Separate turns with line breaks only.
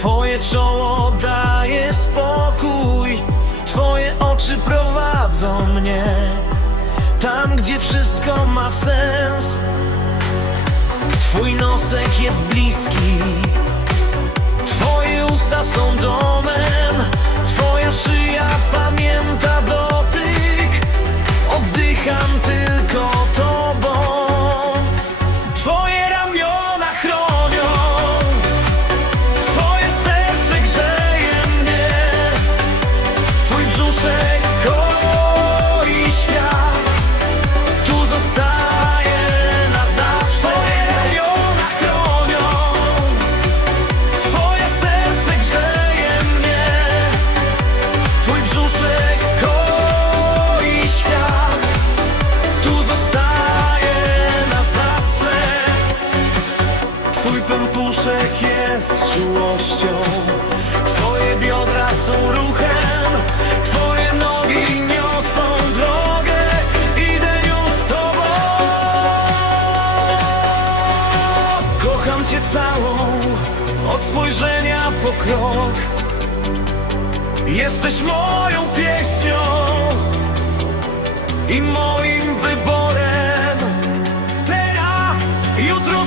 Twoje czoło daje spokój. Twoje oczy prowadzą mnie Tam, gdzie wszystko ma sens. Twój nosek jest bliski. Twoje usta są domem. Twoja szyja pamięta dotyk. Oddycham tylko pępuszek jest czułością. Twoje biodra Od spojrzenia po krok. Jesteś moją pieśnią I moim wyborem. Teraz, jutro